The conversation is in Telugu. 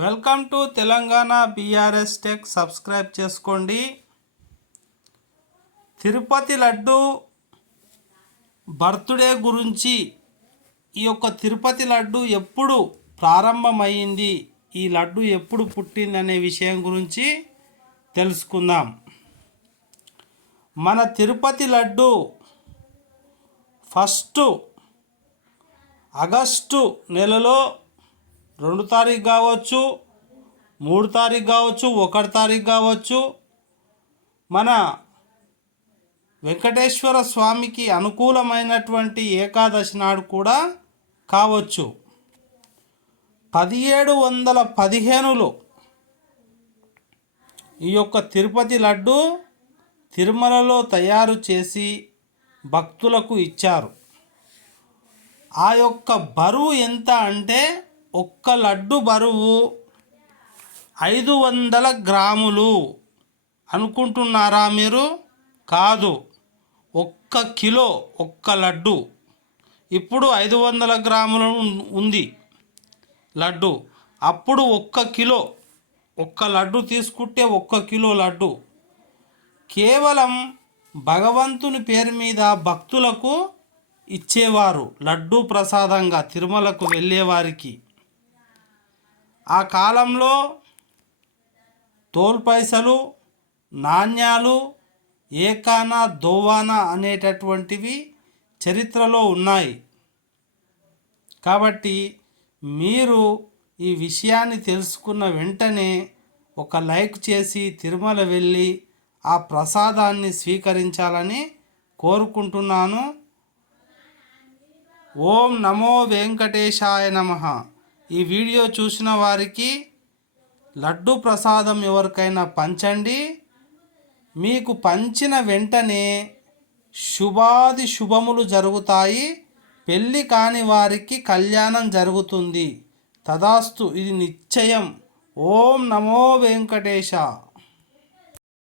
Welcome to Telangana BRS tech. Subscribe చేసుకోండి. తిరుపతి లడ్డు బర్త్డే గురించి, ఈ యొక్క తిరుపతి లడ్డు ఎప్పుడు ప్రారంభమైంది, ఈ లడ్డు ఎప్పుడు పుట్టింది అనే విషయం గురించి తెలుసుకుందాం. మన తిరుపతి లడ్డు ఫస్ట్ ఆగస్టు నెలలో 2 తారీఖు కావచ్చు, 3 తారీఖు కావచ్చు, 1 తారీఖు కావచ్చు, మన వెంకటేశ్వర స్వామికి అనుకూలమైనటువంటి ఏకాదశి నాడు కూడా కావచ్చు. 1715లో ఈ యొక్క తిరుపతి లడ్డు తిరుమలలో తయారు చేసి భక్తులకు ఇచ్చారు. ఆ యొక్క బరువు ఎంత అంటే, ఒక్క లడ్డు బరువు 500 గ్రాములు. అనుకుంటున్నారా మీరు? కాదు, 1 కిలో ఒక్క లడ్డు. ఇప్పుడు 500 గ్రాములు ఉంది లడ్డు. అప్పుడు 1 కిలో, ఒక్క లడ్డు తీసుకుంటే 1 కిలో లడ్డు కేవలం భగవంతుని పేరు మీద భక్తులకు ఇచ్చేవారు, లడ్డు ప్రసాదంగా తిరుమలకు వెళ్ళేవారికి. ఆ కాలంలో తోల్ పైసలు, నాణ్యాలు, ఏకానా, దోవానా అనేటటువంటివి చరిత్రలో ఉన్నాయి. కాబట్టి మీరు ఈ విషయాన్ని తెలుసుకున్న వెంటనే ఒక లైక్ చేసి తిరుమల వెళ్ళి ఆ ప్రసాదాన్ని స్వీకరించాలని కోరుకుంటున్నాను. ఓం నమో వెంకటేశాయ నమః. ఈ వీడియో చూసిన వారికి లడ్డు ప్రసాదం ఎవరికైనా పంచండి. మీకు పంచిన వెంటనే శుభాది శుభములు జరుగుతాయి. పెళ్ళి కాని వారికి కళ్యాణం జరుగుతుంది. తదాస్తు, ఇది నిశ్చయం. ఓం నమో వెంకటేశ.